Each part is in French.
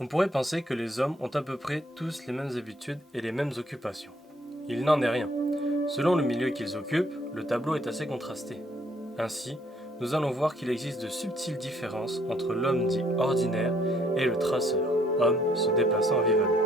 On pourrait penser que les hommes ont à peu près tous les mêmes habitudes et les mêmes occupations. Il n'en est rien. Selon le milieu qu'ils occupent, le tableau est assez contrasté. Ainsi, nous allons voir qu'il existe de subtiles différences entre l'homme dit ordinaire et le traceur, homme se déplaçant à vive allure.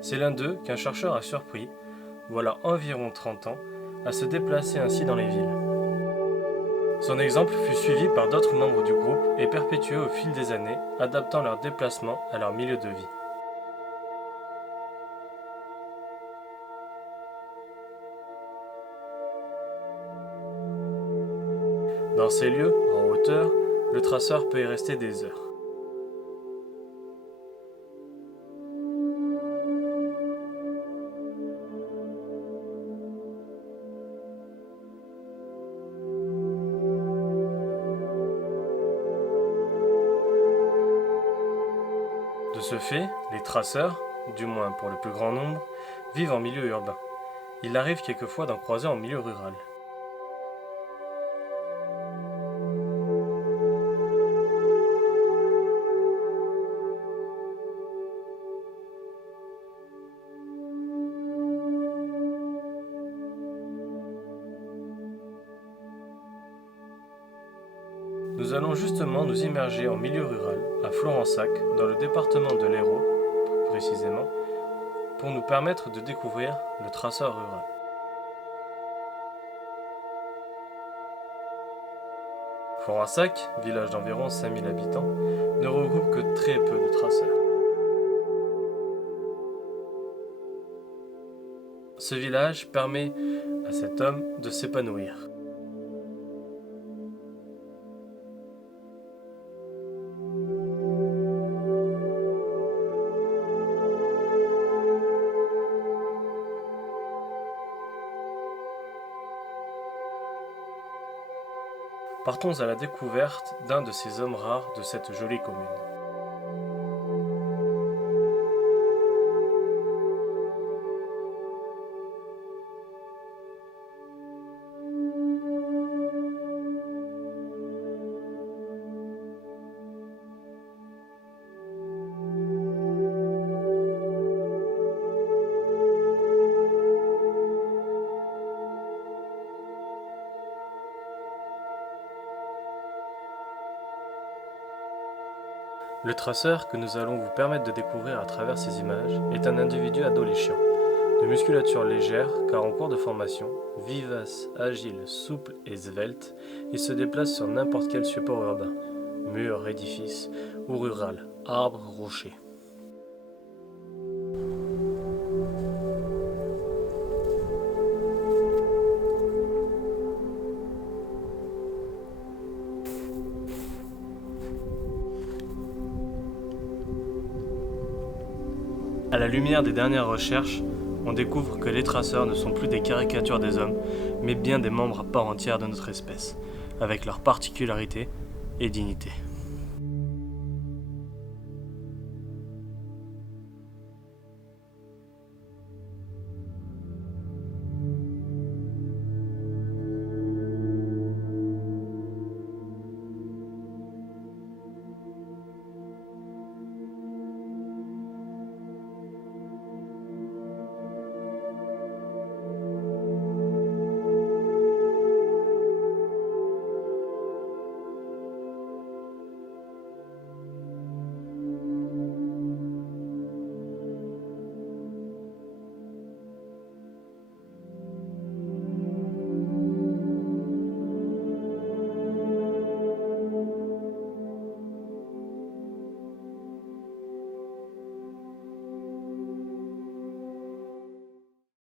C'est l'un d'eux qu'un chercheur a surpris, voilà environ 30 ans, à se déplacer ainsi dans les villes. Son exemple fut suivi par d'autres membres du groupe et perpétué au fil des années, adaptant leurs déplacements à leur milieu de vie. Dans ces lieux, en hauteur, le traceur peut y rester des heures. De ce fait, les traceurs, du moins pour le plus grand nombre, vivent en milieu urbain. Il arrive quelquefois d'en croiser en milieu rural. Nous allons justement nous immerger en milieu rural, à Florensac, dans le département de l'Hérault, plus précisément, pour nous permettre de découvrir le traceur rural. Florensac, village d'environ 5000 habitants, ne regroupe que très peu de traceurs. Ce village permet à cet homme de s'épanouir. Partons à la découverte d'un de ces hommes rares de cette jolie commune. Le traceur que nous allons vous permettre de découvrir à travers ces images est un individu adolescent, de musculature légère car en cours de formation, vivace, agile, souple et svelte, il se déplace sur n'importe quel support urbain, mur, édifice ou rural, arbre, rocher. À la lumière des dernières recherches, on découvre que les traceurs ne sont plus des caricatures des hommes, mais bien des membres à part entière de notre espèce, avec leurs particularités et dignités.